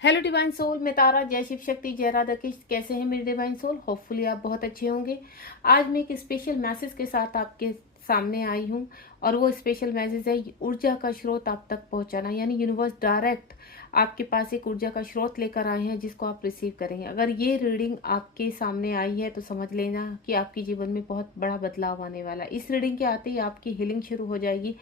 Hello divine soul, मैं तारा। जय शिव शक्ति, जय राधा कृष्ण। कैसे हैं मेरे डिवाइन सोल? होपफुली आप बहुत अच्छे होंगे। आज मैं एक स्पेशल मैसेज के साथ आपके सामने आई हूँ और वो स्पेशल मैसेज है ऊर्जा का स्रोत आप तक पहुंचाना। यानी यूनिवर्स डायरेक्ट आपके पास एक ऊर्जा का स्रोत लेकर आए हैं जिसको आप रिसीव करेंगे। अगर ये रीडिंग आपके सामने आई है तो समझ लेना कि आपके जीवन में बहुत बड़ा बदलाव आने वाला है। इस रीडिंग के आते ही आपकी हीलिंग शुरू हो जाएगी।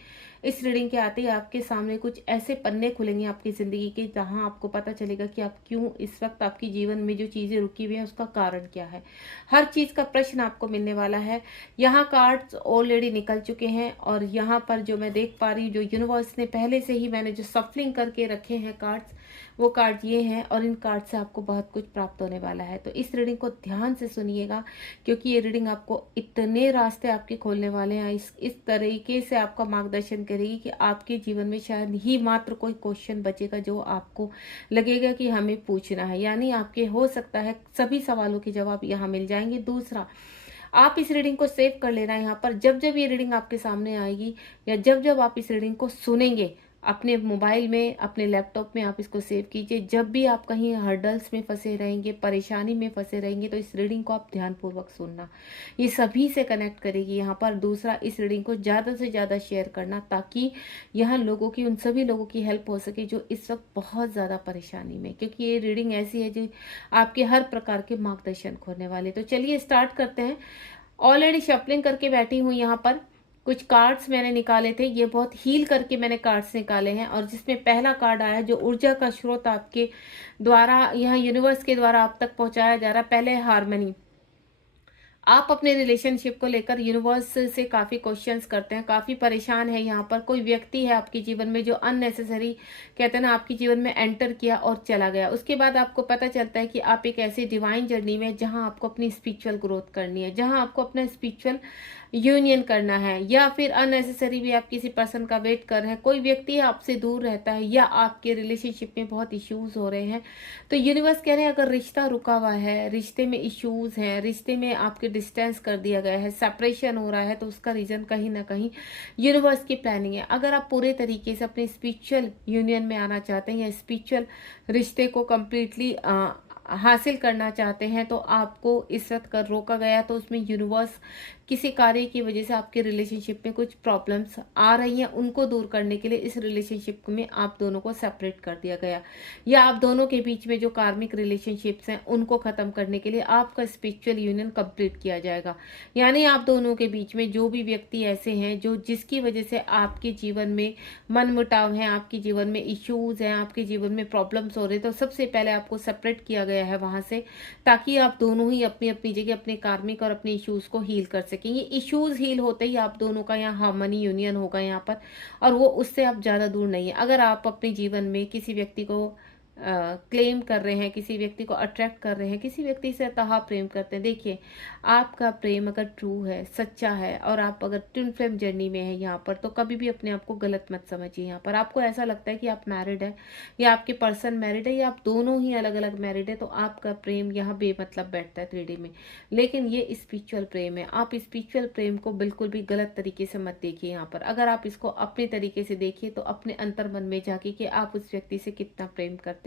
इस रीडिंग के आते ही आपके सामने कुछ ऐसे पन्ने खुलेंगे आपकी जिंदगी के, जहां आपको पता चलेगा कि आप क्यों इस वक्त आपकी जीवन में जो चीजें रुकी हुई है उसका कारण क्या है। हर चीज का प्रश्न आपको मिलने वाला है। यहाँ कार्ड्स ऑलरेडी निकल चुके हैं और यहाँ पर जो मैं देख पा रही हूँ, जो यूनिवर्स ने पहले से ही मैंने जो सफलिंग करके रखे हैं कार्ड्स, वो कार्ड ये हैं और इन कार्ड से आपको बहुत कुछ प्राप्त होने वाला है। तो इस रीडिंग को ध्यान से सुनिएगा क्योंकि ये रीडिंग आपको इतने रास्ते आपके खोलने वाले हैं, इस तरीके से आपका मार्गदर्शन करेगी कि आपके जीवन में शायद ही मात्र कोई क्वेश्चन बचेगा जो आपको लगेगा कि हमें पूछना है। यानी आपके हो सकता है सभी सवालों के जवाब यहाँ मिल जाएंगे। दूसरा, आप इस रीडिंग को सेव कर लेना। यहाँ पर जब जब ये रीडिंग आपके सामने आएगी या जब जब आप इस रीडिंग को सुनेंगे, अपने मोबाइल में, अपने लैपटॉप में आप इसको सेव कीजिए। जब भी आप कहीं हर्डल्स में फंसे रहेंगे, परेशानी में फंसे रहेंगे, तो इस रीडिंग को आप ध्यानपूर्वक सुनना। ये सभी से कनेक्ट करेगी यहाँ पर। दूसरा, इस रीडिंग को ज़्यादा से ज़्यादा शेयर करना ताकि यहाँ लोगों की, उन सभी लोगों की हेल्प हो सके जो इस वक्त बहुत ज़्यादा परेशानी में, क्योंकि ये रीडिंग ऐसी है जो आपके हर प्रकार के मार्गदर्शन खोलने वाले। तो चलिए स्टार्ट करते हैं। ऑलरेडी शफलिंग करके बैठी हूँ यहाँ पर। कुछ कार्ड्स मैंने निकाले थे, ये बहुत हील करके मैंने कार्ड्स निकाले हैं और जिसमें पहला कार्ड आया जो ऊर्जा का स्रोत आपके द्वारा, यहाँ यूनिवर्स के द्वारा आप तक पहुंचाया जा रहा है। पहले हार्मनी। आप अपने रिलेशनशिप को लेकर यूनिवर्स से काफी क्वेश्चंस करते हैं, काफी परेशान है। यहाँ पर कोई व्यक्ति है आपके जीवन में जो अननेसेसरी, कहते हैं ना, आपके जीवन में एंटर किया और चला गया। उसके बाद आपको पता चलता है कि आप एक ऐसी डिवाइन जर्नी में जहां आपको अपनी स्पिरिचुअल ग्रोथ करनी है, जहां आपको अपना स्पिरिचुअल यूनियन करना है, या फिर अननेसेसरी भी आप किसी पर्सन का वेट कर रहे हैं। कोई व्यक्ति आपसे दूर रहता है या आपके रिलेशनशिप में बहुत इश्यूज हो रहे हैं। तो यूनिवर्स कह रहे हैं अगर रिश्ता रुका हुआ है, रिश्ते में इश्यूज हैं, रिश्ते में आपके डिस्टेंस कर दिया गया है, सेपरेशन हो रहा है, तो उसका रीजन कहीं ना कहीं यूनिवर्स की प्लानिंग है। अगर आप पूरे तरीके से अपने स्पिरिचुअल यूनियन में आना चाहते हैं या स्पिरिचुअल रिश्ते को कंप्लीटली हासिल करना चाहते हैं तो आपको इस वक्त कर रोका गया, तो उसमें यूनिवर्स किसी कार्य की वजह से आपके रिलेशनशिप में कुछ प्रॉब्लम्स आ रही हैं, उनको दूर करने के लिए इस रिलेशनशिप में आप दोनों को सेपरेट कर दिया गया, या आप दोनों के बीच में जो कार्मिक रिलेशनशिप्स हैं उनको खत्म करने के लिए आपका स्पिरिचुअल यूनियन कंप्लीट किया जाएगा। यानी आप दोनों के बीच में जो भी व्यक्ति ऐसे हैं जो जिसकी वजह से आपके जीवन में मनमुटाव है, आपके जीवन में इश्यूज हैं, आपके जीवन में प्रॉब्लम्स हो रहे हैं, तो सबसे पहले आपको सेपरेट किया गया है वहां से, ताकि आप दोनों ही अपनी अपनी जगह अपने कार्मिक और अपने इश्यूज को हील कर सकेंगे। इश्यूज हील होते ही आप दोनों का यहाँ हार्मनी यूनियन होगा यहाँ पर, और वो उससे आप ज्यादा दूर नहीं है। अगर आप अपने जीवन में किसी व्यक्ति को क्लेम कर रहे हैं, किसी व्यक्ति को अट्रैक्ट कर रहे हैं, किसी व्यक्ति से अथाह प्रेम करते हैं, देखिए आपका प्रेम अगर ट्रू है, सच्चा है, और आप अगर ट्विन फ्लेम जर्नी में है यहाँ पर, तो कभी भी अपने आप को गलत मत समझिए। यहाँ पर आपको ऐसा लगता है कि आप मैरिड है या आपके पर्सन मैरिड है या आप दोनों ही अलग अलग मैरिड है, तो आपका प्रेम यहाँ बेमतलब बैठता है 3D में। लेकिन ये स्पिरिचुअल प्रेम है। आप स्पिरिचुअल प्रेम को बिल्कुल भी गलत तरीके से मत देखिए यहाँ पर। अगर आप इसको अपने तरीके से देखिए तो अपने अंतर मन में जाके कि आप उस व्यक्ति से कितना प्रेम करते हैं,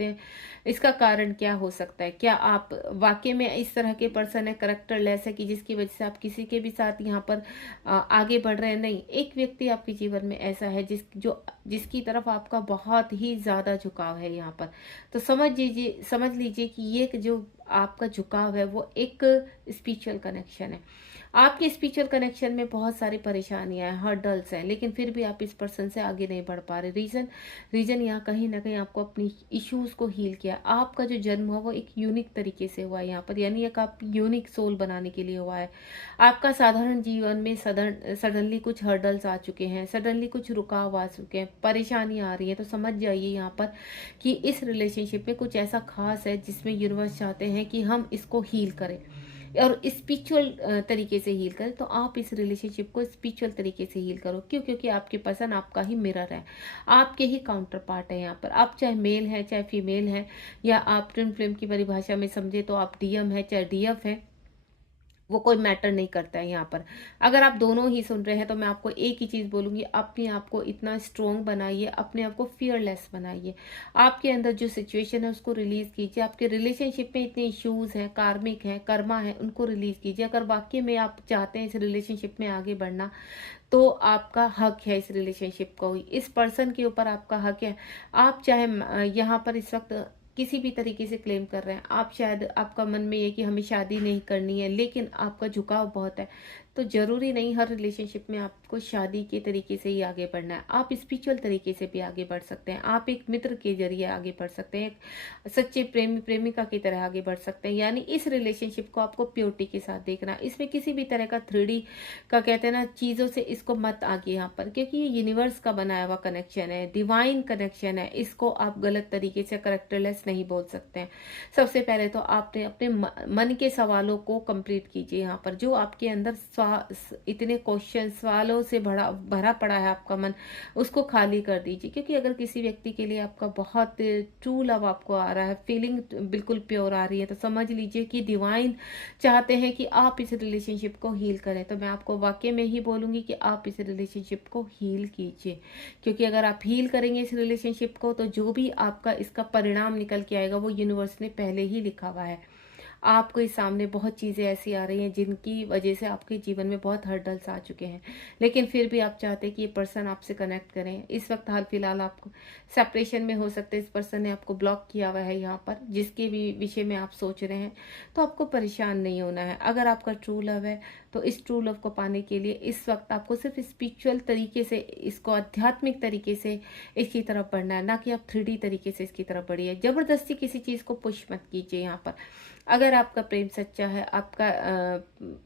इसका कारण क्या हो सकता है। क्या आप वाकई में इस तरह के पर्सन है, करेक्टरलेस है, कि जिसकी वजह से आप किसी के भी साथ यहाँ पर आगे बढ़ रहे हैं? नहीं, एक व्यक्ति आपके जीवन में ऐसा है जिसकी तरफ आपका बहुत ही ज्यादा झुकाव है यहाँ पर। तो समझ लीजिए कि ये जो आपका झुकाव है वो एक स्पिरिचुअल कनेक्शन है। आपके स्पिरिचुअल कनेक्शन में बहुत सारी परेशानियां हैं, हर्डल्स हैं, लेकिन फिर भी आप इस पर्सन से आगे नहीं बढ़ पा रहे। रीजन यहाँ कहीं ना कहीं आपको अपनी इश्यूज को हील किया। आपका जो जन्म हुआ वो एक यूनिक तरीके से हुआ है यहाँ पर, यानी एक आप यूनिक सोल बनाने के लिए हुआ है। आपका साधारण जीवन में सडनली कुछ हर्डल्स आ चुके हैं, सडनली कुछ रुकाव आ चुके हैं, परेशानी आ रही है, तो समझ जाइए यहाँ पर कि इस रिलेशनशिप में कुछ ऐसा खास है जिसमें यूनिवर्स चाहते हैं कि हम इसको हील करें और स्पिरिचुअल तरीके से हील करें। तो आप इस रिलेशनशिप को स्पिरिचुअल तरीके से हील करो। क्यों? क्योंकि आपके पर्सन आपका ही मिरर है, आपके ही काउंटर पार्ट है यहाँ पर। आप चाहे मेल है चाहे फीमेल है, या आप ट्विन फ्लेम की परिभाषा में समझे तो आप डीएम है चाहे डीएफ है, वो कोई मैटर नहीं करता है यहाँ पर। अगर आप दोनों ही सुन रहे हैं तो मैं आपको एक ही चीज़ बोलूँगी, अपने आप को इतना स्ट्रोंग बनाइए, अपने आप को फियरलेस बनाइए। आपके अंदर जो सिचुएशन है उसको रिलीज़ कीजिए। आपके रिलेशनशिप में इतने इश्यूज़ हैं, कार्मिक हैं, कर्मा है, उनको रिलीज़ कीजिए। अगर वाक़ई में आप चाहते हैं इस रिलेशनशिप में आगे बढ़ना, तो आपका हक है इस रिलेशनशिप को, इस पर्सन के ऊपर आपका हक है। आप चाहे यहाँ पर इस वक्त किसी भी तरीके से क्लेम कर रहे हैं, आप शायद आपका मन में ये कि हमें शादी नहीं करनी है, लेकिन आपका झुकाव बहुत है, तो जरूरी नहीं हर रिलेशनशिप में आपको शादी के तरीके से ही आगे बढ़ना है। आप स्पिरिचुअल तरीके से भी आगे बढ़ सकते हैं, आप एक मित्र के जरिए आगे बढ़ सकते हैं, एक सच्चे प्रेमी प्रेमिका की तरह आगे बढ़ सकते हैं। यानी इस रिलेशनशिप को आपको प्योरिटी के साथ देखना, इसमें किसी भी तरह का 3D का कहते हैं ना चीजों से इसको मत आगे यहाँ पर, क्योंकि ये यूनिवर्स का बनाया हुआ कनेक्शन है, डिवाइन कनेक्शन है, इसको आप गलत तरीके से करेक्टरलेस नहीं बोल सकते हैं। सबसे पहले तो आपने अपने मन के सवालों को कंप्लीट कीजिए। यहाँ पर जो आपके अंदर इतने क्वेश्चन सवालों से भरा भरा पड़ा है आपका मन, उसको खाली कर दीजिए। क्योंकि अगर किसी व्यक्ति के लिए आपका बहुत ट्रू लव आपको आ रहा है, फीलिंग बिल्कुल प्योर आ रही है, तो समझ लीजिए कि डिवाइन चाहते हैं कि आप इस रिलेशनशिप को हील करें। तो मैं आपको वाकई में ही बोलूंगी कि आप इस रिलेशनशिप को हील कीजिए, क्योंकि अगर आप हील करेंगे इस रिलेशनशिप को, तो जो भी आपका इसका परिणाम निकल के आएगा वो यूनिवर्स ने पहले ही लिखा हुआ है। आपको इस सामने बहुत चीज़ें ऐसी आ रही हैं जिनकी वजह से आपके जीवन में बहुत हर्डल्स आ चुके हैं, लेकिन फिर भी आप चाहते हैं कि ये पर्सन आपसे कनेक्ट करें। इस वक्त हाल फिलहाल आपको सेपरेशन में हो सकते हैं, इस पर्सन ने आपको ब्लॉक किया हुआ है यहाँ पर, जिसके भी विषय में आप सोच रहे हैं। तो आपको परेशान नहीं होना है। अगर आपका ट्रू लव है तो इस ट्रू लव को पाने के लिए इस वक्त आपको सिर्फ स्पिरिचुअल तरीके से, इसको आध्यात्मिक तरीके से इसकी तरफ बढ़ना है, ना कि आप 3D तरीके से इसकी तरफ बढ़िए। जबरदस्ती किसी चीज़ को पुश मत कीजिए यहाँ पर। अगर आपका प्रेम सच्चा है, आपका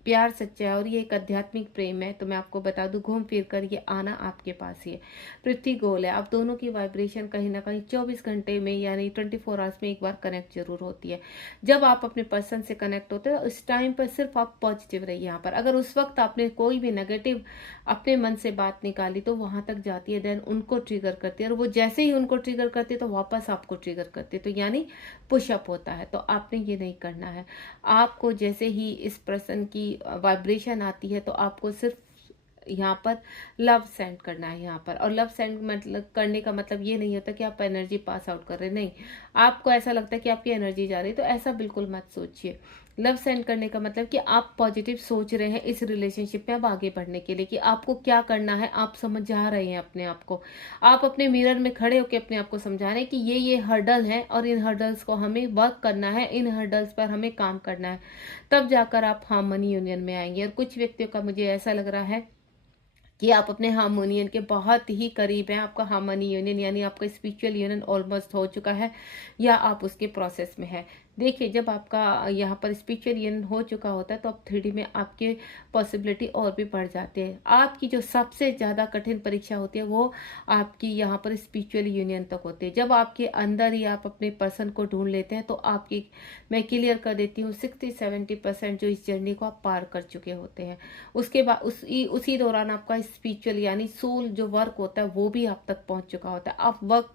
प्यार सच्चा है और ये एक आध्यात्मिक प्रेम है, तो मैं आपको बता दूं घूम फिर कर ये आना आपके पास ही है। पृथ्वी गोल है, आप दोनों की वाइब्रेशन कहीं ना कहीं 24 घंटे में यानी 24 आवर्स में एक बार कनेक्ट जरूर होती है। जब आप अपने पर्सन से कनेक्ट होते हैं उस टाइम पर सिर्फ आप पॉजिटिव रहिए। यहाँ पर अगर उस वक्त आपने कोई भी नेगेटिव अपने मन से बात निकाली तो वहां तक जाती है, देन उनको ट्रिगर करती है, और वो जैसे ही उनको ट्रिगर करती है तो वापस आपको ट्रिगर करती है, तो यानी पुशअप होता है। तो आपने ये नहीं करना है। आपको जैसे ही इस पर्सन की वाइब्रेशन आती है तो आपको सिर्फ यहाँ पर लव सेंड करना है यहाँ पर। और लव सेंड मतलब करने का मतलब ये नहीं होता कि आप एनर्जी पास आउट कर रहे हैं, नहीं। आपको ऐसा लगता है कि आपकी एनर्जी जा रही है, तो ऐसा बिल्कुल मत सोचिए। लव सेंड करने का मतलब कि आप पॉजिटिव सोच रहे हैं इस रिलेशनशिप में अब आगे बढ़ने के लिए, कि आपको क्या करना है आप समझा रहे हैं अपने आप को। आप अपने मिरर में खड़े होकर अपने आप को समझा रहे हैं कि ये हर्डल है और इन हर्डल्स को हमें वर्क करना है, इन हर्डल्स पर हमें काम करना है। तब जाकर आप हार्मनी यूनियन में आएंगे। और कुछ व्यक्तियों का मुझे ऐसा लग रहा है कि आप अपने हार्मोनियन के बहुत ही करीब हैं। आपका हार्मनी यूनियन यानी आपका स्पिरिचुअल यूनियन ऑलमोस्ट हो चुका है या आप उसके प्रोसेस में है। देखिए, जब आपका यहाँ पर स्पिरिचुअल यूनियन हो चुका होता है तो अब 3D में आपके पॉसिबिलिटी और भी बढ़ जाते हैं। आपकी जो सबसे ज़्यादा कठिन परीक्षा होती है वो आपकी यहाँ पर स्पिरिचुअल यूनियन तक होती है। जब आपके अंदर ही आप अपने पर्सन को ढूंढ लेते हैं तो आपकी, मैं क्लियर कर देती हूँ, 60-70% जो इस जर्नी को आप पार कर चुके होते हैं। उसके बाद उसी दौरान आपका स्पिरिचुअल यानी सोल जो वर्क होता है वो भी आप तक पहुंच चुका होता है। आप वर्क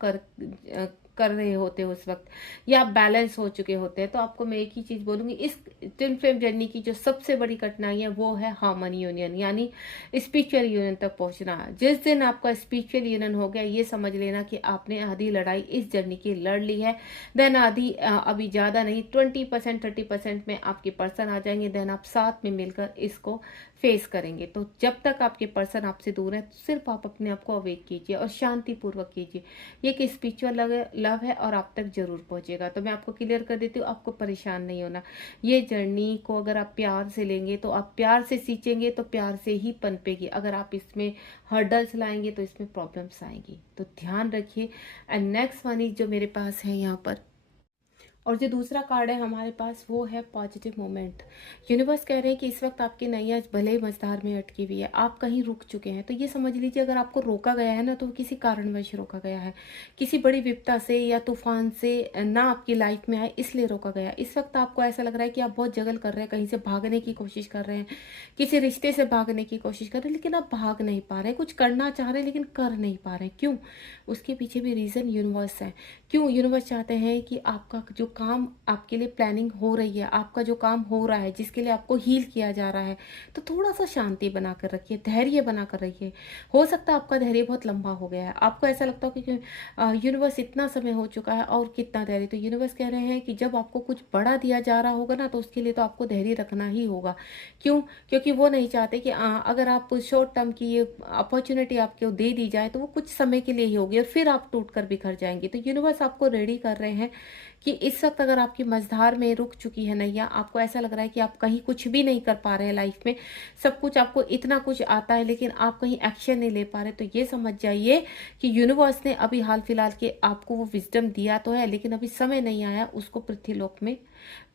कर रहे होते हो उस वक्त, या आप बैलेंस हो चुके होते हैं। तो आपको मैं एक ही चीज बोलूंगी, इस ट्विन फ्लेम जर्नी की जो सबसे बड़ी कठिनाई है वो है हार्मनी यूनियन यानी स्पिरिचुअल यूनियन तक पहुंचना। जिस दिन आपका स्पिरिचुअल यूनियन हो गया, ये समझ लेना कि आपने आधी लड़ाई इस जर्नी की लड़ ली है। देन आधी अभी ज्यादा नहीं, 20% 30% में आपके पर्सन आ जाएंगे। देन आप साथ में मिलकर इसको फेस करेंगे। तो जब तक आपके पर्सन आपसे दूर है, सिर्फ आप अपने आप को अवेक कीजिए और शांति पूर्वक कीजिए। ये एक स्पिरिचुअल लव है और आप तक जरूर पहुंचेगा। तो मैं आपको क्लियर कर देती हूँ, आपको परेशान नहीं होना। ये जर्नी को अगर आप प्यार से लेंगे तो आप प्यार से सींचेंगे तो प्यार से ही पनपेगी। अगर आप इसमें हर्डल्स लाएंगे तो इसमें प्रॉब्लम्स आएंगी। तो ध्यान रखिए। एंड नेक्स्ट वन जो मेरे पास है यहाँ पर, और जो दूसरा कार्ड है हमारे पास वो है पॉजिटिव मोमेंट। यूनिवर्स कह रहे हैं कि इस वक्त आपकी नैया भले ही मझधार में अटकी हुई है, आप कहीं रुक चुके हैं। तो ये समझ लीजिए, अगर आपको रोका गया है ना तो किसी कारणवश रोका गया है, किसी बड़ी विपदा से या तूफान से ना आपकी लाइफ में आए इसलिए रोका गया। इस वक्त आपको ऐसा लग रहा है कि आप बहुत जगल कर रहे हैं, कहीं से भागने की कोशिश कर रहे हैं, किसी रिश्ते से भागने की कोशिश कर रहे हैं, लेकिन आप भाग नहीं पा रहे। कुछ करना चाह रहे हैं लेकिन कर नहीं पा रहे। क्यों? उसके पीछे भी रीजन यूनिवर्स है। क्यों? यूनिवर्स चाहते हैं कि आपका जो काम आपके लिए प्लानिंग हो रही है, आपका जो काम हो रहा है, जिसके लिए आपको हील किया जा रहा है, तो थोड़ा-सा शांति बनाकर रखिए, धैर्य बनाकर रखिए। हो सकता है आपका धैर्य बहुत लंबा हो गया है, आपको ऐसा लगता हो कि यूनिवर्स इतना समय हो चुका है और कितना धैर्य। तो यूनिवर्स कह रहे हैं कि जब आपको कुछ बड़ा दिया जा रहा होगा ना, तो उसके लिए तो आपको धैर्य रखना ही होगा। क्यों? क्योंकि वो नहीं चाहते कि अगर आप शॉर्ट टर्म की ये अपॉर्चुनिटी आपको दे दी जाए, तो वो कुछ समय के लिए ही होगी और फिर आप टूट कर बिखर जाएँगे। तो यूनिवर्स आपको रेडी कर रहे हैं कि इस वक़्त अगर आपकी मझधार में रुक चुकी है नैया, आपको ऐसा लग रहा है कि आप कहीं कुछ भी नहीं कर पा रहे हैं लाइफ़ में, सब कुछ आपको इतना कुछ आता है लेकिन आप कहीं एक्शन नहीं ले पा रहे, तो ये समझ जाइए कि यूनिवर्स ने अभी हाल-फिलहाल के आपको वो विज़डम दिया तो है, लेकिन अभी समय नहीं आया उसको पृथ्वीलोक में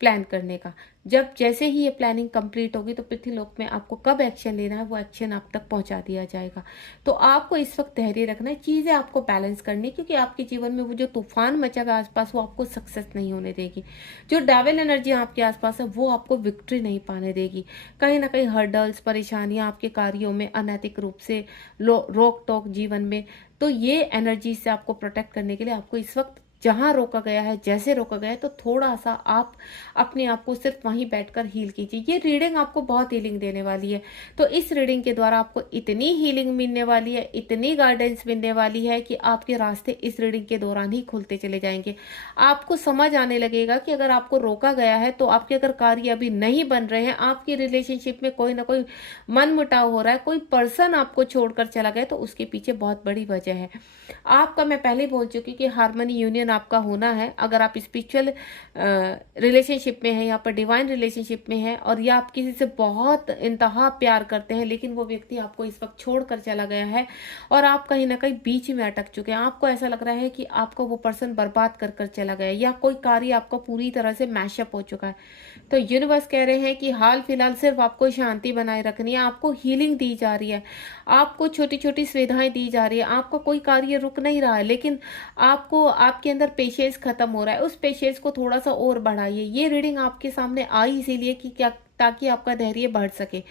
प्लान करने का। जब जैसे ही ये प्लानिंग कंप्लीट होगी, तो पृथ्वीलोक में आपको कब एक्शन लेना है, वो एक्शन आप तक पहुंचा दिया जाएगा। तो आपको इस वक्त धैर्य रखना है, चीज़ें आपको बैलेंस करनी है, क्योंकि आपके जीवन में वो जो तूफान मचा हुआ है आसपास, वो आपको सक्सेस नहीं होने देगी। जो डेविल एनर्जी आपके आसपास है, वो आपको विक्ट्री नहीं पाने देगी। कहीं ना कहीं हर्डल्स, परेशानियां आपके कार्यों में अनैतिक रूप से रोक टोक जीवन में, तो ये एनर्जी से आपको प्रोटेक्ट करने के लिए आपको इस वक्त जहां रोका गया है, जैसे रोका गया है, तो थोड़ा सा आप अपने आप को सिर्फ वहीं बैठकर हील कीजिए। ये रीडिंग आपको बहुत हीलिंग देने वाली है। तो इस रीडिंग के द्वारा आपको इतनी हीलिंग मिलने वाली है, इतनी गाइडेंस मिलने वाली है कि आपके रास्ते इस रीडिंग के दौरान ही खुलते चले जाएंगे। आपको समझ आने लगेगा कि अगर आपको रोका गया है, तो आपके अगर कार्य अभी नहीं बन रहे हैं, आपकी रिलेशनशिप में कोई ना कोई मन मुटाव हो रहा है, कोई पर्सन आपको छोड़कर चला गया, तो उसके पीछे बहुत बड़ी वजह है आपका। मैं पहले बोल चुकी कि हार्मनी यूनियन आपका होना है। अगर आप स्पिरिचुअल रिलेशनशिप में हैं, या पर डिवाइन रिलेशनशिप में हैं, और या आप किसी से बहुत इंतहा प्यार करते हैं, लेकिन वो व्यक्ति आपको इस वक्त छोड़कर चला गया है और आप कहीं ना कहीं बीच में अटक चुके हैं, आपको ऐसा लग रहा है कि आपको वो पर्सन बर्बाद कर कर चला गया, या कोई कार्य आपका पूरी तरह से मैशअप हो चुका है, तो यूनिवर्स कह रहे हैं कि हाल फिलहाल सिर्फ आपको शांति बनाए रखनी है। आपको हीलिंग दी जा रही है, आपको छोटी छोटी सुविधाएं दी जा रही है, आपका कोई कार्य रुक नहीं रहा है, लेकिन आपको आपके अंदर पेशेंस खत्म हो रहा है। उस पेशेंस को थोड़ा सा और बढ़ाइए। ये रीडिंग आपके सामने आई इसीलिए कि क्या, ताकि आपका धैर्य बढ़ सके।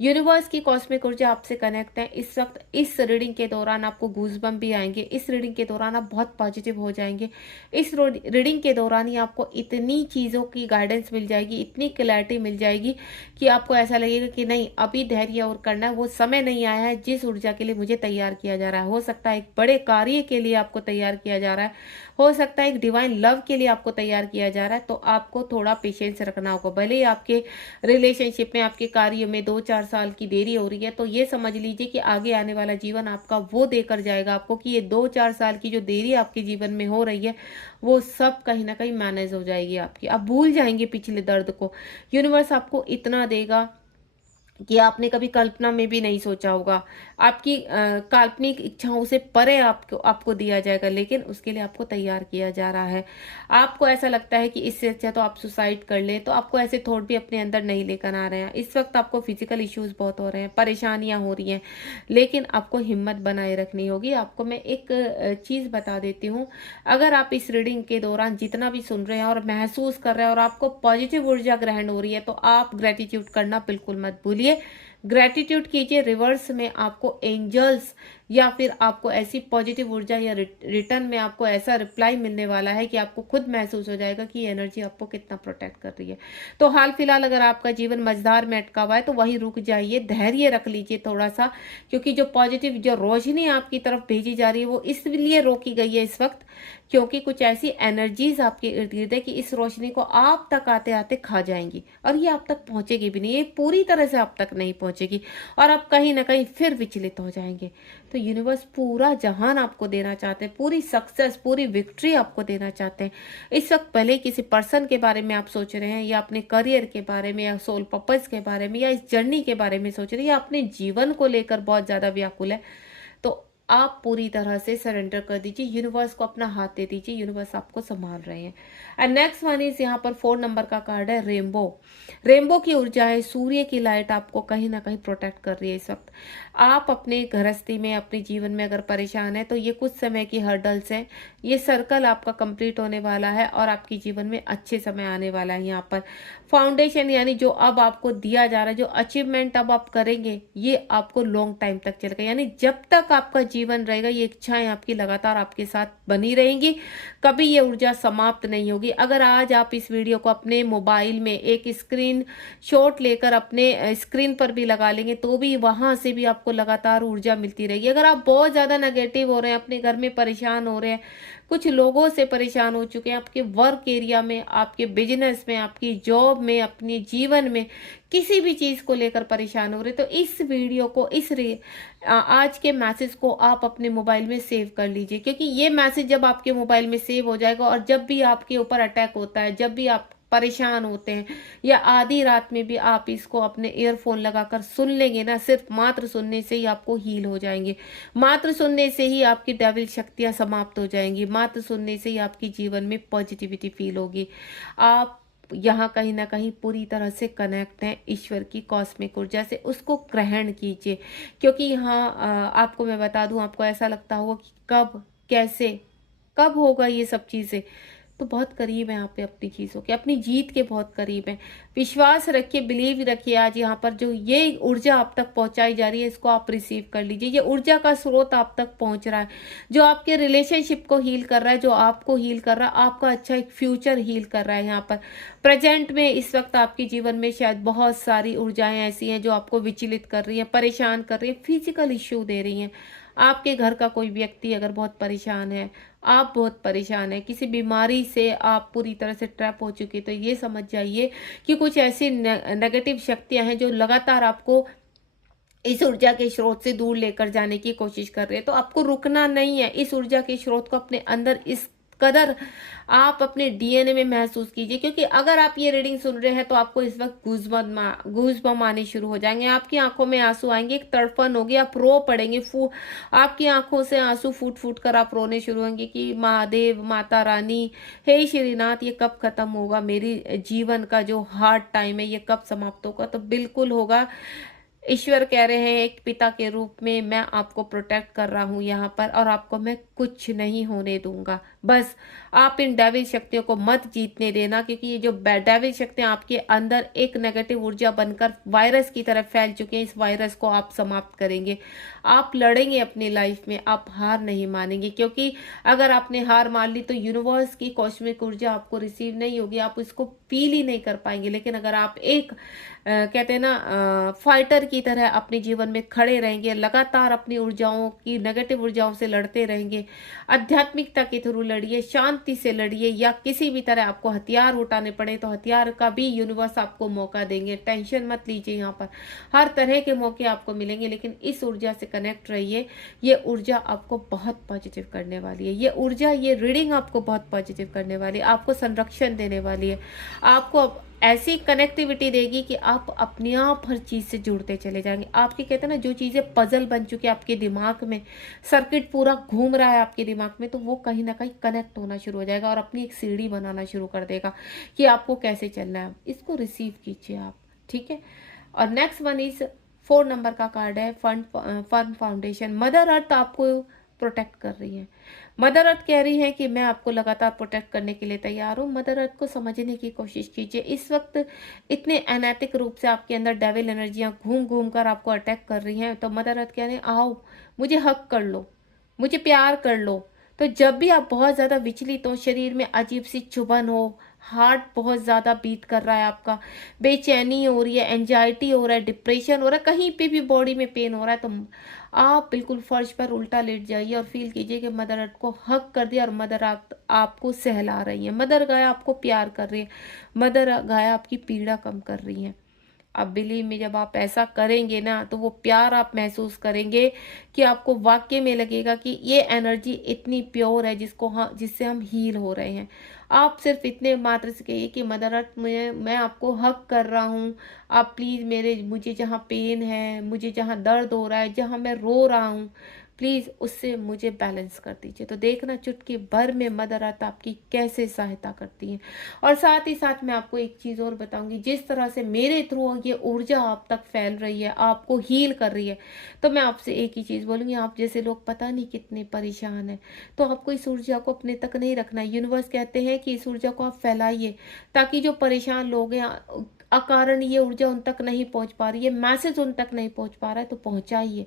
यूनिवर्स की कॉस्मिक ऊर्जा आपसे कनेक्ट है इस वक्त। इस रीडिंग के दौरान आपको गूजबम्प भी आएंगे, इस रीडिंग के दौरान आप बहुत पॉजिटिव हो जाएंगे, इस रीडिंग के दौरान ही आपको इतनी चीज़ों की गाइडेंस मिल जाएगी, इतनी क्लैरिटी मिल जाएगी कि आपको ऐसा लगेगा कि नहीं, अभी धैर्य और करना है, वो समय नहीं आया है जिस ऊर्जा के लिए मुझे तैयार किया जा रहा है। हो सकता है एक बड़े कार्य के लिए आपको तैयार किया जा रहा है, हो सकता है एक डिवाइन लव के लिए आपको तैयार किया जा रहा है, तो आपको थोड़ा पेशेंस रखना होगा। भले ही आपके रिलेशनशिप में, आपके कार्य में 2-4 साल की देरी हो रही है, तो ये समझ लीजिए कि आगे आने वाला जीवन आपका वो देकर जाएगा आपको कि ये 2-4 साल की जो देरी आपके जीवन में हो रही है, वो सब कहीं ना कहीं मैनेज हो जाएगी आपकी। आप भूल जाएंगे पिछले दर्द को। यूनिवर्स आपको इतना देगा कि आपने कभी कल्पना में भी नहीं सोचा होगा। आपकी काल्पनिक इच्छाओं से परे आपको दिया जाएगा, लेकिन उसके लिए आपको तैयार किया जा रहा है। आपको ऐसा लगता है कि इससे अच्छा तो आप सुसाइड कर ले, तो आपको ऐसे थॉट भी अपने अंदर नहीं लेकर आ रहे हैं। इस वक्त आपको फिजिकल इश्यूज बहुत हो रहे हैं, परेशानियां हो रही हैं, लेकिन आपको हिम्मत बनाए रखनी होगी। आपको मैं एक चीज बता देती हूँ, अगर आप इस रीडिंग के दौरान जितना भी सुन रहे हैं और महसूस कर रहे हैं और आपको पॉजिटिव ऊर्जा ग्रहण हो रही है, तो आप ग्रेटिट्यूड करना बिल्कुल मत भूलिए। ग्रेटिट्यूड कीजिए। रिवर्स में आपको एंजल्स या फिर आपको ऐसी पॉजिटिव ऊर्जा या रिटर्न में आपको ऐसा रिप्लाई मिलने वाला है कि आपको खुद महसूस हो जाएगा कि ये एनर्जी आपको कितना प्रोटेक्ट कर रही है। तो हाल फिलहाल अगर आपका जीवन मझधार में अटका हुआ है, तो वहीं रुक जाइए, धैर्य रख लीजिए थोड़ा सा, क्योंकि जो पॉजिटिव जो रोशनी आपकी तरफ भेजी जा रही है, वो इसलिए रोकी गई है इस वक्त, क्योंकि कुछ ऐसी एनर्जीज आपके इर्द गिर्द है कि इस रोशनी को आप तक आते आते खा जाएंगी, और ये आप तक पहुंचेगी भी नहीं, ये पूरी तरह से आप तक नहीं पहुंचेगी, और आप कहीं ना कहीं फिर विचलित हो जाएंगे। तो यूनिवर्स पूरा जहान आपको देना चाहते हैं, पूरी सक्सेस, पूरी विक्ट्री आपको देना चाहते हैं। इस वक्त भले किसी पर्सन के बारे में आप सोच रहे हैं, या अपने करियर के बारे में, या सोल पर्पस के बारे में, या इस जर्नी के बारे में सोच रहे हैं, या अपने जीवन को लेकर बहुत ज्यादा व्याकुल है, तो आप पूरी तरह से सरेंडर कर दीजिए, यूनिवर्स को अपना हाथ दे दीजिए, यूनिवर्स आपको संभाल रहे हैं। एंड नेक्स्ट वन इज, यहाँ पर 4 नंबर का कार्ड है रेनबो। रेनबो की ऊर्जा है, सूर्य की लाइट आपको कहीं ना कहीं प्रोटेक्ट कर रही है इस वक्त। आप अपने गृहस्थी में, अपने जीवन में अगर परेशान है, तो ये कुछ समय की हर्डल्स हैं, ये सर्कल आपका कंप्लीट होने वाला है और आपके जीवन में अच्छे समय आने वाला है। यहाँ पर फाउंडेशन, यानी जो अब आपको दिया जा रहा है, जो अचीवमेंट अब आप करेंगे, ये आपको लॉन्ग टाइम तक चलेगा, यानी जब तक आपका जीवन जीवन रहेगा, ये इच्छाएं आपकी लगातार आपके साथ बनी रहेंगी, कभी ये ऊर्जा समाप्त नहीं होगी। अगर आज आप इस वीडियो को अपने मोबाइल में एक स्क्रीन शॉट लेकर अपने स्क्रीन पर भी लगा लेंगे तो भी वहां से भी आपको लगातार ऊर्जा मिलती रहेगी। अगर आप बहुत ज्यादा नेगेटिव हो रहे हैं, अपने घर में परेशान हो रहे हैं, कुछ लोगों से परेशान हो चुके हैं, आपके वर्क एरिया में, आपके बिजनेस में, आपकी जॉब में, अपने जीवन में किसी भी चीज को लेकर परेशान हो रहे, तो इस वीडियो को आज के मैसेज को आप अपने मोबाइल में सेव कर लीजिए, क्योंकि ये मैसेज जब आपके मोबाइल में सेव हो जाएगा और जब भी आपके ऊपर अटैक होता है, जब भी आप परेशान होते हैं या आधी रात में भी आप इसको अपने ईयरफोन लगाकर सुन लेंगे ना, सिर्फ मात्र सुनने से ही आपको हील हो जाएंगे, मात्र सुनने से ही आपकी डेविल शक्तियां समाप्त हो जाएंगी, मात्र सुनने से ही आपकी जीवन में पॉजिटिविटी फील होगी। आप यहाँ कहीं ना कहीं पूरी तरह से कनेक्ट हैं ईश्वर की कॉस्मिक ऊर्जा से, उसको ग्रहण कीजिए। क्योंकि यहाँ आपको मैं बता दूं, आपको ऐसा लगता होगा कि कब, कैसे, कब होगा ये सब चीजें, तो बहुत करीब है आप अपनी चीजों के, अपनी जीत के बहुत करीब है। विश्वास रखिए, बिलीव रखिए। आज यहाँ पर जो ये ऊर्जा आप तक पहुंचाई जा रही है, इसको आप रिसीव कर लीजिए। ये ऊर्जा का स्रोत आप तक पहुंच रहा है, जो आपके रिलेशनशिप को हील कर रहा है, जो आपको हील कर रहा है, आपका अच्छा एक फ्यूचर हील कर रहा है। यहाँ पर प्रेजेंट में इस वक्त आपके जीवन में शायद बहुत सारी ऊर्जाएं ऐसी हैं जो आपको विचलित कर रही है, परेशान कर रही है, फिजिकल इश्यू दे रही हैं। आपके घर का कोई व्यक्ति अगर बहुत परेशान है, आप बहुत परेशान है, किसी बीमारी से आप पूरी तरह से ट्रैप हो चुके, तो ये समझ जाइए कि कुछ ऐसी नेगेटिव शक्तियां हैं जो लगातार आपको इस ऊर्जा के स्रोत से दूर लेकर जाने की कोशिश कर रहे हैं। तो आपको रुकना नहीं है, इस ऊर्जा के स्रोत को अपने अंदर इस कदर आप अपने डीएनए में महसूस कीजिए। क्योंकि अगर आप ये रीडिंग सुन रहे हैं तो आपको इस वक्त गूज़बम्प आने शुरू हो जाएंगे, आपकी आंखों में आंसू आएंगे, एक तड़पन होगी, आप रो पड़ेंगे, आपकी आंखों से आंसू फूट फूट कर आप रोने शुरू होंगे कि महादेव, माता रानी, हे श्रीनाथ, ये कब खत्म होगा, मेरी जीवन का जो हार्ड टाइम है ये कब समाप्त होगा। तो बिल्कुल होगा। ईश्वर कह रहे हैं एक पिता के रूप में मैं आपको प्रोटेक्ट कर रहा हूं यहाँ पर, और आपको मैं कुछ नहीं होने दूंगा। बस आप इन डेविल शक्तियों को मत जीतने देना, क्योंकि ये जो डेविल शक्तियां आपके अंदर एक नेगेटिव ऊर्जा बनकर वायरस की तरह फैल चुके हैं, इस वायरस को आप समाप्त करेंगे। आप लड़ेंगे अपनी लाइफ में, आप हार नहीं मानेंगे। क्योंकि अगर आपने हार मान ली तो यूनिवर्स की कॉस्मिक ऊर्जा आपको रिसीव नहीं होगी, आप इसको फील ही नहीं कर पाएंगे। लेकिन अगर आप एक कहते हैं ना फाइटर की तरह अपने जीवन में खड़े रहेंगे, लगातार अपनी ऊर्जाओं की, नेगेटिव ऊर्जाओं से लड़ते रहेंगे, आध्यात्मिकता के थ्रू लड़िए, शांति से लड़िए, या किसी भी तरह आपको हथियार उठाने पड़े तो हथियार का भी यूनिवर्स आपको मौका देंगे। टेंशन मत लीजिए, यहाँ पर हर तरह के मौके आपको मिलेंगे। लेकिन इस ऊर्जा से कनेक्ट रहिए, ये ऊर्जा आपको बहुत पॉजिटिव करने वाली है, ये ऊर्जा, ये रीडिंग आपको बहुत पॉजिटिव करने वाली है, आपको संरक्षण देने वाली है, आपको ऐसी कनेक्टिविटी देगी कि आप अपने आप हर चीज से जुड़ते चले जाएंगे। आपकी कहते हैं ना, जो चीजें पजल बन चुकी है आपके दिमाग में, सर्किट पूरा घूम रहा है आपके दिमाग में, तो वो कहीं ना कहीं कनेक्ट होना शुरू हो जाएगा और अपनी एक सीढ़ी बनाना शुरू कर देगा कि आपको कैसे चलना है। इसको रिसीव कीजिए आप, ठीक है। और नेक्स्ट वन इज 4 नंबर का कार्ड है, फर्म फाउंडेशन। मदर अर्थ आपको प्रोटेक्ट कर रही है। मदर अर्थ कह रही है कि मैं आपको लगातार प्रोटेक्ट करने के लिए तैयार हूँ। मदर अर्थ को समझने की कोशिश कीजिए। इस वक्त इतने अनैतिक रूप से आपके अंदर डेविल एनर्जियां घूम घूम कर आपको अटैक कर रही हैं, तो मदर अर्थ कह रहे हैं आओ, मुझे हक कर लो, मुझे प्यार कर लो। तो जब भी आप बहुत ज्यादा विचलित हो, शरीर में अजीब सी चुभन हो, हार्ट बहुत ज्यादा बीट कर रहा है आपका, बेचैनी हो रही है, एंजाइटी हो रहा है, डिप्रेशन हो रहा है, कहीं पे भी बॉडी में पेन हो रहा है, तो आप बिल्कुल फर्श पर उल्टा लेट जाइए और फील कीजिए कि मदर अर्थ को हक कर दिया और मदर अर्थ आपको सहला रही है, मदर गाय आपको प्यार कर रही है, मदर गाय आपकी पीड़ा कम कर रही है। अब बिलीव में जब आप ऐसा करेंगे ना, तो वो प्यार आप महसूस करेंगे कि आपको वाकई में लगेगा कि ये एनर्जी इतनी प्योर है जिससे हम हील हो रहे हैं। आप सिर्फ इतने मात्र से कहिए कि मदर अर्थ मैं आपको हक कर रहा हूँ, आप प्लीज मुझे जहाँ पेन है, मुझे जहाँ दर्द हो रहा है, जहाँ मैं रो रहा हूँ, प्लीज उससे मुझे बैलेंस कर दीजिए। तो देखना चुटकी भर में मदर अर्थ आपकी कैसे सहायता करती है। और साथ ही साथ मैं आपको एक चीज और बताऊंगी, जिस तरह से मेरे थ्रू ये ऊर्जा आप तक फैल रही है, आपको हील कर रही है, तो मैं आपसे एक ही चीज बोलूंगी, आप जैसे लोग पता नहीं कितने परेशान है, तो आपको इस ऊर्जा को अपने तक नहीं रखना है। यूनिवर्स कहते हैं कि इस ऊर्जा को आप फैलाइए, ताकि जो परेशान लोग हैं, अकारण ये ऊर्जा उन तक नहीं पहुंच पा रही है, मैसेज उन तक नहीं पहुंच पा रहा है, तो पहुंचाइए।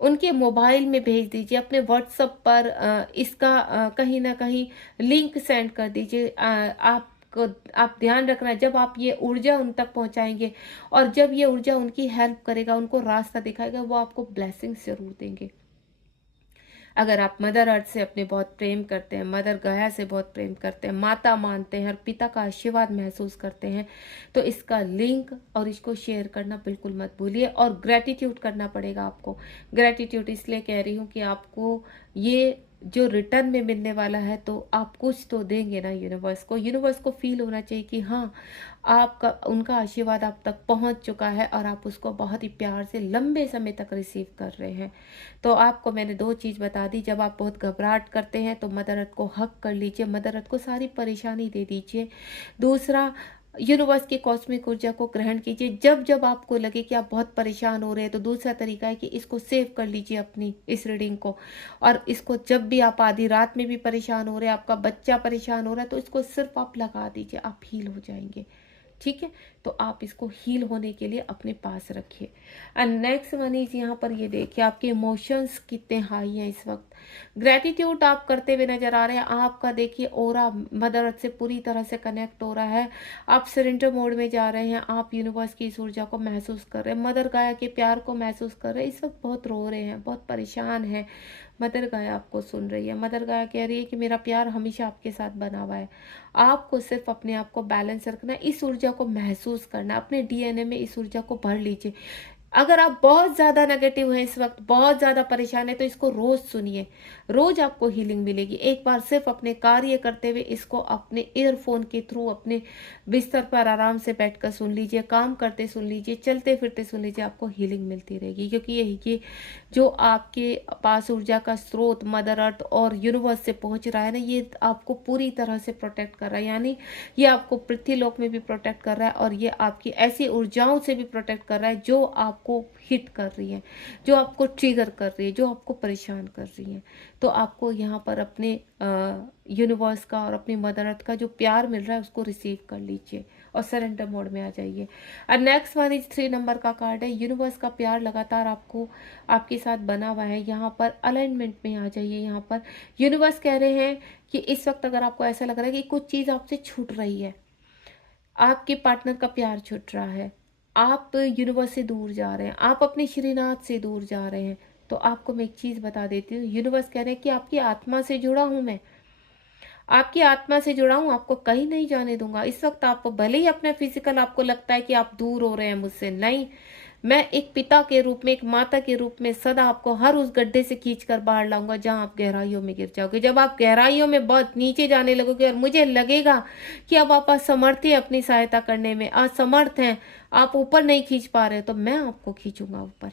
उनके मोबाइल में भेज दीजिए, अपने व्हाट्सएप पर इसका कहीं ना कहीं लिंक सेंड कर दीजिए। आप ध्यान रखना, जब आप ये ऊर्जा उन तक पहुंचाएंगे और जब ये ऊर्जा उनकी हेल्प करेगा, उनको रास्ता दिखाएगा, वो आपको ब्लेसिंग्स जरूर देंगे। अगर आप मदर अर्थ से अपने बहुत प्रेम करते हैं, मदर गया से बहुत प्रेम करते हैं, माता मानते हैं और पिता का आशीर्वाद महसूस करते हैं, तो इसका लिंक और इसको शेयर करना बिल्कुल मत भूलिए। और ग्रेटिट्यूड करना पड़ेगा आपको। ग्रेटिट्यूड इसलिए कह रही हूँ कि आपको ये जो रिटर्न में मिलने वाला है, तो आप कुछ तो देंगे ना यूनिवर्स को। यूनिवर्स को फील होना चाहिए कि हाँ, आपका उनका आशीर्वाद आप तक पहुंच चुका है और आप उसको बहुत ही प्यार से लंबे समय तक रिसीव कर रहे हैं। तो आपको मैंने दो चीज़ बता दी। जब आप बहुत घबराहट करते हैं तो मदर अर्थ को हक कर लीजिए, मदर अर्थ को सारी परेशानी दे दीजिए। दूसरा, यूनिवर्स की कॉस्मिक ऊर्जा को ग्रहण कीजिए। जब जब आपको लगे कि आप बहुत परेशान हो रहे हैं, तो दूसरा तरीका है कि इसको सेव कर लीजिए अपनी इस रीडिंग को। और इसको जब भी आप आधी रात में भी परेशान हो रहे हैं, आपका बच्चा परेशान हो रहा है, तो इसको सिर्फ आप लगा दीजिए, आप हील हो जाएंगे। ठीक है, तो आप इसको हील होने के लिए अपने पास रखिए। एंड नेक्स्ट वन इज, यहाँ पर ये देखिए आपके इमोशंस कितने हाई हैं इस वक्त। ग्रेटिट्यूड आप करते हुए नजर आ रहे हैं। आपका देखिए ऑरा मदर अर्थ से पूरी तरह से कनेक्ट हो रहा है। आप सरेंडर मोड में जा रहे हैं। आप यूनिवर्स की इस ऊर्जा को महसूस कर रहे हैं, मदर गाया के प्यार को महसूस कर रहे हैं। इस वक्त बहुत रो रहे हैं, बहुत परेशान हैं। मदर गाया आपको सुन रही है। मदर गाया कह रही है कि मेरा प्यार हमेशा आपके साथ बना हुआ है। आपको सिर्फ अपने आप को बैलेंस रखना है, इस ऊर्जा को महसूस करना है। अपने डीएनए में इस ऊर्जा को भर लीजिए। अगर आप बहुत ज्यादा नेगेटिव हैं इस वक्त, बहुत ज्यादा परेशान है, तो इसको रोज सुनिए, रोज आपको हीलिंग मिलेगी। एक बार सिर्फ अपने कार्य करते हुए इसको अपने ईयरफोन के थ्रू अपने बिस्तर पर आराम से बैठकर सुन लीजिए, काम करते सुन लीजिए, चलते फिरते सुन लीजिए, आपको हीलिंग मिलती रहेगी। क्योंकि ये जो आपके पास ऊर्जा का स्रोत मदर अर्थ और यूनिवर्स से पहुंच रहा है ना, ये आपको पूरी तरह से प्रोटेक्ट कर रहा है। यानी ये आपको पृथ्वीलोक में भी प्रोटेक्ट कर रहा है और ये आपकी ऐसी ऊर्जाओं से भी प्रोटेक्ट कर रहा है जो आपको हिट कर रही है, जो आपको ट्रिगर कर रही है, जो आपको परेशान कर रही है। तो आपको यहाँ पर अपने यूनिवर्स का और अपनी मदर अर्थ का जो प्यार मिल रहा है उसको रिसीव कर लीजिए और सरेंडर मोड में आ जाइए। और नेक्स्ट वन इज 3 नंबर का कार्ड है। यूनिवर्स का प्यार लगातार आपको आपके साथ बना हुआ है। यहाँ पर अलाइनमेंट में आ जाइए। यहाँ पर यूनिवर्स कह रहे हैं कि इस वक्त अगर आपको ऐसा लग रहा है कि कुछ चीज़ आपसे छूट रही है, आपके पार्टनर का प्यार छूट रहा है, आप यूनिवर्स से दूर जा रहे हैं, आप अपने श्रीनाथ से दूर जा रहे हैं, तो आपको मैं एक चीज़ बता देती हूँ। यूनिवर्स कह रहे हैं कि आपकी आत्मा से जुड़ा हूँ मैं, आपकी आत्मा से जुड़ा हूं, आपको कहीं नहीं जाने दूंगा। इस वक्त आप भले ही अपना फिजिकल आपको लगता है कि आप दूर हो रहे हैं मुझसे, नहीं, मैं एक पिता के रूप में, एक माता के रूप में सदा आपको हर उस गड्ढे से खींच कर बाहर लाऊंगा जहां आप गहराइयों में गिर जाओगे। जब आप गहराइयों में बहुत नीचे जाने लगोगे और मुझे लगेगा कि अब आप असमर्थ हैं अपनी सहायता करने में, असमर्थ हैं, आप ऊपर नहीं खींच पा रहे, तो मैं आपको खींचूंगा ऊपर।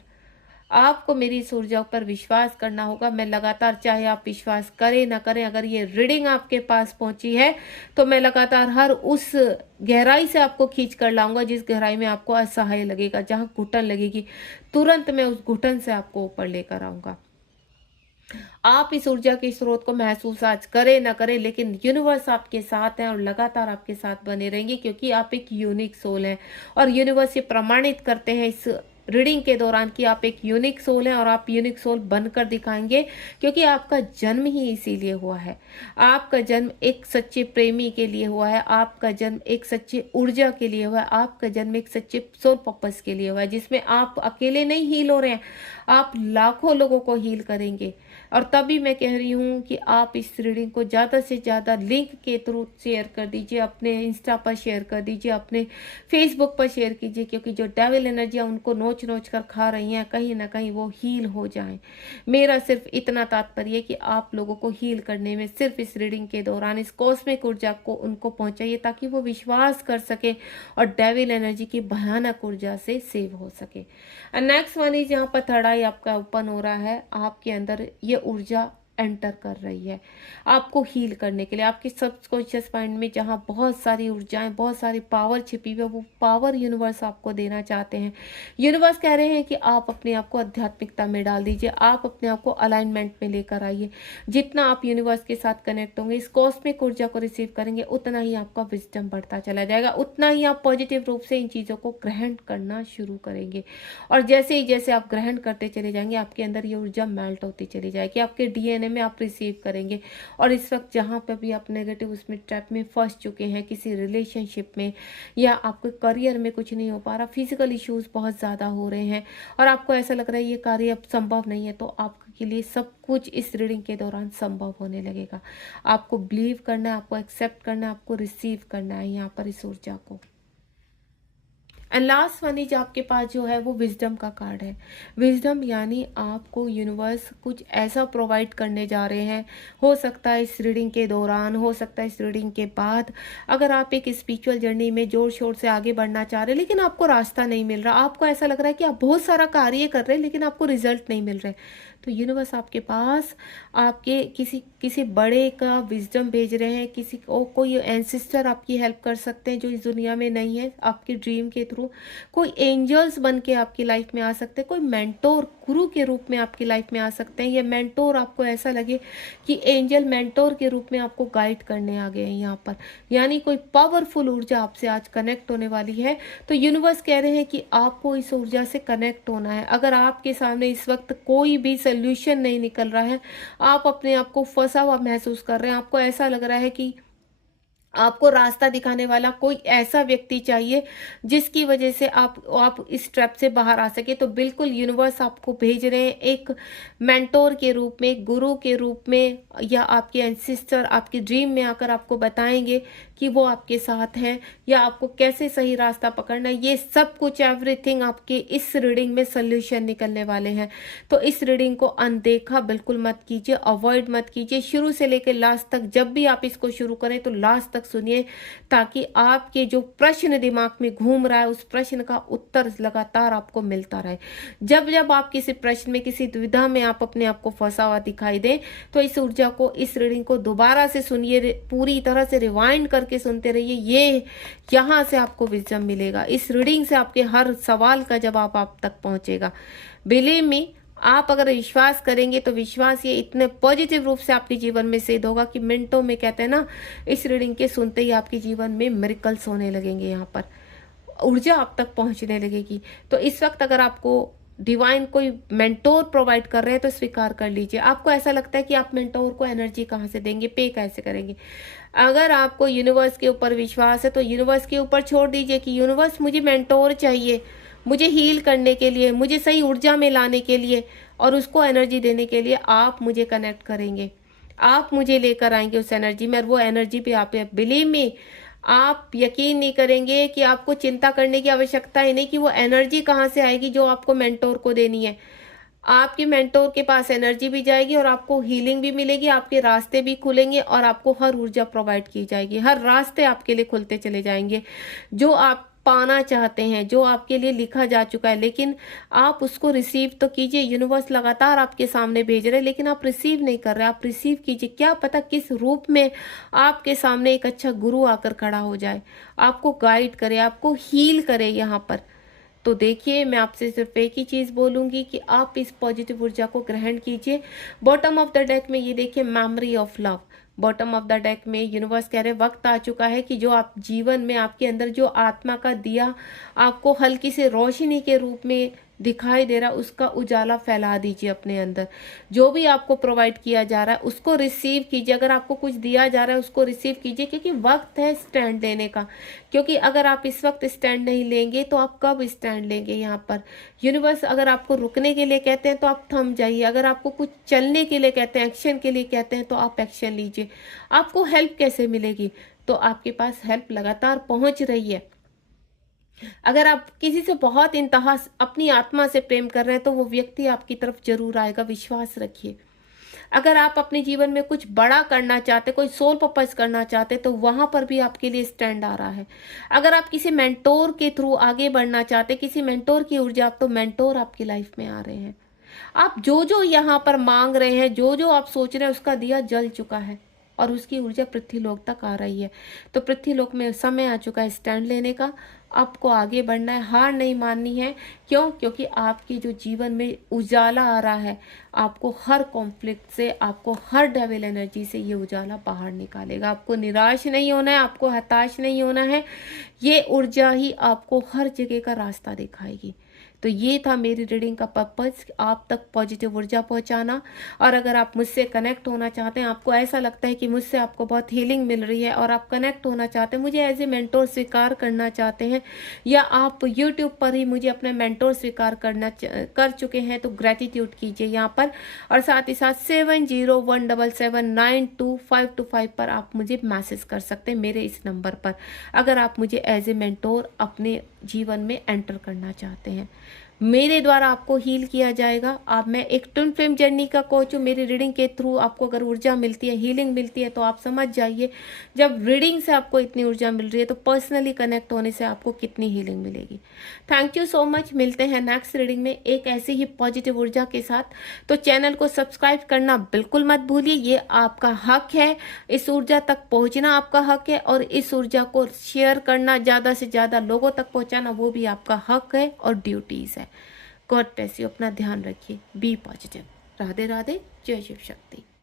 आपको मेरी इस ऊर्जा पर विश्वास करना होगा। मैं लगातार, चाहे आप विश्वास करें ना करें, अगर ये रीडिंग आपके पास पहुंची है तो मैं लगातार हर उस गहराई से आपको खींच कर लाऊंगा जिस गहराई में आपको असहाय लगेगा, जहां घुटन लगेगी, तुरंत मैं उस घुटन से आपको ऊपर लेकर आऊंगा। आप इस ऊर्जा के स्रोत को महसूस आज करें ना करें, लेकिन यूनिवर्स आपके साथ है और लगातार आपके साथ बने रहेंगे, क्योंकि आप एक यूनिक सोल हैं और यूनिवर्स ये प्रमाणित करते हैं इस रीडिंग के दौरान कि आप एक यूनिक सोल हैं और आप यूनिक सोल बनकर दिखाएंगे, क्योंकि आपका जन्म ही इसीलिए हुआ है। आपका जन्म एक सच्चे प्रेमी के लिए हुआ है, आपका जन्म एक सच्चे ऊर्जा के लिए हुआ है, आपका जन्म एक सच्चे सोल पर्पस के लिए हुआ है, जिसमें आप अकेले नहीं हील हो रहे हैं, आप लाखों लोगों को हील करेंगे। और तभी मैं कह रही हूँ कि आप इस रीडिंग को ज़्यादा से ज़्यादा लिंक के थ्रू शेयर कर दीजिए, अपने इंस्टा पर शेयर कर दीजिए, अपने फेसबुक पर शेयर कीजिए, क्योंकि जो डेविल एनर्जियाँ उनको नोच नोच कर खा रही हैं, कहीं ना कहीं वो हील हो जाएं। मेरा सिर्फ इतना तात्पर्य कि आप लोगों को हील करने में सिर्फ इस रीडिंग के दौरान इस कॉस्मिक ऊर्जा को उनको पहुंचाइए, ताकि वो विश्वास कर सके और डेविल एनर्जी की भयानक ऊर्जा से सेव हो सके। नेक्स्ट वन इज, यहाँ पर थर्ड आई आपका ओपन हो रहा है। आपके अंदर ये ऊर्जा एंटर कर रही है आपको हील करने के लिए। आपके सबकॉन्शियस माइंड में जहाँ बहुत सारी ऊर्जाएं, बहुत सारी पावर छिपी हुई है, वो पावर यूनिवर्स आपको देना चाहते हैं। यूनिवर्स कह रहे हैं कि आप अपने आप को आध्यात्मिकता में डाल दीजिए, आप अपने आप को अलाइनमेंट में लेकर आइए। जितना आप यूनिवर्स के साथ कनेक्ट होंगे, इस कॉस्मिक ऊर्जा को रिसीव करेंगे, उतना ही आपका विजडम बढ़ता चला जाएगा, उतना ही आप पॉजिटिव रूप से इन चीज़ों को ग्रहण करना शुरू करेंगे। और जैसे ही जैसे आप ग्रहण करते चले जाएंगे, आपके अंदर ये ऊर्जा मेल्ट होती चली जाएगी, आपके डीएनए में आप रिसीव करेंगे। और इस वक्त जहाँ पे भी आप नेगेटिव उसमें ट्रैप में फंस चुके हैं, किसी रिलेशनशिप में, या आपके करियर में कुछ नहीं हो पा रहा, फिजिकल इश्यूज बहुत ज़्यादा हो रहे हैं और आपको ऐसा लग रहा है ये कार्य अब संभव नहीं है, तो आपके लिए सब कुछ इस रीडिंग के दौरान संभव होने लगेगा। आपको बिलीव करना है, आपको एक्सेप्ट करना है, आपको रिसीव करना है यहाँ पर इस ऊर्जा को। एंड लास्ट वन इज आपके पास जो है वो विजडम का कार्ड है। विजडम यानी आपको यूनिवर्स कुछ ऐसा प्रोवाइड करने जा रहे हैं, हो सकता है इस रीडिंग के दौरान, हो सकता है इस रीडिंग के बाद। अगर आप एक स्पिरिचुअल जर्नी में जोर शोर से आगे बढ़ना चाह रहे हैं लेकिन आपको रास्ता नहीं मिल रहा, आपको ऐसा लग रहा है कि आप बहुत सारा कार्य कर रहे हैं लेकिन आपको रिजल्ट नहीं मिल रहे, तो यूनिवर्स आपके पास आपके किसी बड़े का विजडम भेज रहे हैं। किसी को कोई एंसेस्टर आपकी हेल्प कर सकते हैं जो इस दुनिया में नहीं है, आपके ड्रीम के थ्रू कोई एंजल्स बन के आपकी लाइफ में आ सकते हैं, कोई मेंटोर गुरु के रूप में आपकी लाइफ में आ सकते हैं। ये मेंटोर आपको ऐसा लगे कि एंजल मेंटोर के रूप में आपको गाइड करने आ गए हैं यहाँ पर, यानी कोई पावरफुल ऊर्जा आपसे आज कनेक्ट होने वाली है। तो यूनिवर्स कह रहे हैं कि आपको इस ऊर्जा से कनेक्ट होना है। अगर आपके सामने इस वक्त कोई भी सोल्यूशन नहीं निकल रहा है, आप अपने आप को फंसा हुआ महसूस कर रहे हैं, आपको ऐसा लग रहा है कि आपको रास्ता दिखाने वाला कोई ऐसा व्यक्ति चाहिए जिसकी वजह से आप इस ट्रैप से बाहर आ सके, तो बिल्कुल यूनिवर्स आपको भेज रहे हैं एक मेंटोर के रूप में, गुरु के रूप में, या आपके एंसेस्टर आपके ड्रीम में आकर आपको बताएंगे कि वो आपके साथ हैं या आपको कैसे सही रास्ता पकड़ना है। ये सब कुछ एवरीथिंग आपके इस रीडिंग में सोल्यूशन निकलने वाले हैं। तो इस रीडिंग को अनदेखा बिल्कुल मत कीजिए, अवॉइड मत कीजिए। शुरू से लेकर लास्ट तक जब भी आप इसको शुरू करें तो लास्ट तक सुनिए, ताकि आपके जो प्रश्न दिमाग में घूम रहा है उस प्रश्न का उत्तर लगातार आपको मिलता रहे। जब जब आप किसी प्रश्न में, किसी दुविधा में आप अपने आप को फंसा हुआ दिखाई दे, तो इस ऊर्जा को, इस रीडिंग को दोबारा से सुनिए, पूरी तरह से रिवाइंड करके सुनते रहिए। ये यहाँ से आपको विजडम मिलेगा, इस रीडिंग से आपके हर सवाल का जवाब आप तक पहुंचेगा। बिलीव मी, आप अगर विश्वास करेंगे तो विश्वास ये इतने पॉजिटिव रूप से आपके जीवन में सिद्ध होगा कि मिनटों में, कहते हैं ना, इस रीडिंग के सुनते ही आपके जीवन में मिरेकल्स होने लगेंगे, यहाँ पर ऊर्जा आप तक पहुंचने लगेगी। तो इस वक्त अगर आपको डिवाइन कोई मेंटोर प्रोवाइड कर रहे हैं तो स्वीकार कर लीजिए। आपको ऐसा लगता है कि आप मेंटोर को एनर्जी कहाँ से देंगे, पे कैसे करेंगे? अगर आपको यूनिवर्स के ऊपर विश्वास है तो यूनिवर्स के ऊपर छोड़ दीजिए कि यूनिवर्स मुझे मेंटोर चाहिए, मुझे हील करने के लिए, मुझे सही ऊर्जा में लाने के लिए और उसको एनर्जी देने के लिए आप मुझे कनेक्ट करेंगे, आप मुझे लेकर आएंगे उस एनर्जी में, और वो एनर्जी पे आप बिलीव में आप यकीन नहीं करेंगे कि आपको चिंता करने की आवश्यकता ही नहीं कि वो एनर्जी कहाँ से आएगी जो आपको मेंटोर को देनी है। आपके मेंटोर के पास एनर्जी भी जाएगी और आपको हीलिंग भी मिलेगी, आपके रास्ते भी खुलेंगे और आपको हर ऊर्जा प्रोवाइड की जाएगी, हर रास्ते आपके लिए खुलते चले जाएंगे जो आप पाना चाहते हैं, जो आपके लिए लिखा जा चुका है। लेकिन आप उसको रिसीव तो कीजिए। यूनिवर्स लगातार आपके सामने भेज रहे हैं लेकिन आप रिसीव नहीं कर रहे। आप रिसीव कीजिए, क्या पता किस रूप में आपके सामने एक अच्छा गुरु आकर खड़ा हो जाए, आपको गाइड करे, आपको हील करे यहाँ पर। तो देखिए, मैं आपसे सिर्फ एक ही चीज़ बोलूँगी कि आप इस पॉजिटिव ऊर्जा को ग्रहण कीजिए। बॉटम ऑफ द डेक में ये देखिए, memory of love. Bottom of the deck में यूनिवर्स कह रहे वक्त आ चुका है कि जो आप जीवन में, आपके अंदर जो आत्मा का दिया आपको हल्की से रोशनी के रूप में दिखाई दे रहा, उसका उजाला फैला दीजिए अपने अंदर। जो भी आपको प्रोवाइड किया जा रहा है उसको रिसीव कीजिए। अगर आपको कुछ दिया जा रहा है उसको रिसीव कीजिए, क्योंकि वक्त है स्टैंड लेने का। क्योंकि अगर आप इस वक्त स्टैंड नहीं लेंगे तो आप कब स्टैंड लेंगे? यहाँ पर यूनिवर्स अगर आपको रुकने के लिए कहते हैं तो आप थम जाइए, अगर आपको कुछ चलने के लिए कहते हैं, एक्शन के लिए कहते हैं, तो आप एक्शन लीजिए। आपको हेल्प कैसे मिलेगी? तो आपके पास हेल्प लगातार पहुंच रही है। अगर आप किसी से बहुत इंतहा अपनी आत्मा से प्रेम कर रहे हैं तो वो व्यक्ति आपकी तरफ जरूर आएगा, विश्वास रखिए। अगर आप अपने जीवन में कुछ बड़ा करना चाहते, कोई सोल पर्पस करना चाहते, तो वहां पर भी आपके लिए स्टैंड आ रहा है। अगर आप किसी मेंटोर के थ्रू आगे बढ़ना चाहते, किसी मेंटोर की ऊर्जा, तो मेंटोर आपकी लाइफ में आ रहे हैं। आप जो जो यहाँ पर मांग रहे हैं, जो जो आप सोच रहे हैं, उसका दिया जल चुका है और उसकी ऊर्जा पृथ्वीलोक तक आ रही है। तो पृथ्वीलोक में समय आ चुका है स्टैंड लेने का। आपको आगे बढ़ना है, हार नहीं माननी है। क्यों? क्योंकि आपके जो जीवन में उजाला आ रहा है, आपको हर कॉन्फ्लिक्ट से, आपको हर डेविल एनर्जी से ये उजाला बाहर निकालेगा। आपको निराश नहीं होना है, आपको हताश नहीं होना है। ये ऊर्जा ही आपको हर जगह का रास्ता दिखाएगी। तो ये था मेरी रीडिंग का पर्पस, आप तक पॉजिटिव ऊर्जा पहुंचाना। और अगर आप मुझसे कनेक्ट होना चाहते हैं, आपको ऐसा लगता है कि मुझसे आपको बहुत हीलिंग मिल रही है और आप कनेक्ट होना चाहते हैं, मुझे एज ए मेंटोर स्वीकार करना चाहते हैं, या आप यूट्यूब पर ही मुझे अपने मेंटोर स्वीकार कर चुके हैं, तो ग्रेटिट्यूड कीजिए यहाँ पर। और साथ ही साथ 7017792525 पर आप मुझे मैसेज कर सकते हैं मेरे इस नंबर पर, अगर आप मुझे एज ए मेंटोर अपने जीवन में एंटर करना चाहते हैं। मेरे द्वारा आपको हील किया जाएगा। आप, मैं एक ट्विन फ्लेम जर्नी का कोच हूँ। मेरी रीडिंग के थ्रू आपको अगर ऊर्जा मिलती है, हीलिंग मिलती है, तो आप समझ जाइए जब रीडिंग से आपको इतनी ऊर्जा मिल रही है तो पर्सनली कनेक्ट होने से आपको कितनी हीलिंग मिलेगी। Thank you so much. मिलते हैं नेक्स्ट रीडिंग में एक ऐसी ही पॉजिटिव ऊर्जा के साथ। तो चैनल को सब्सक्राइब करना बिल्कुल मत भूलिए, ये आपका हक है। इस ऊर्जा तक पहुंचना आपका हक है और इस ऊर्जा को शेयर करना, ज़्यादा से ज़्यादा लोगों तक पहुंचाना, वो भी आपका हक है और ड्यूटीज़ है। God bless you. अपना ध्यान रखिए। Be positive. राधे राधे। जय शिव शक्ति।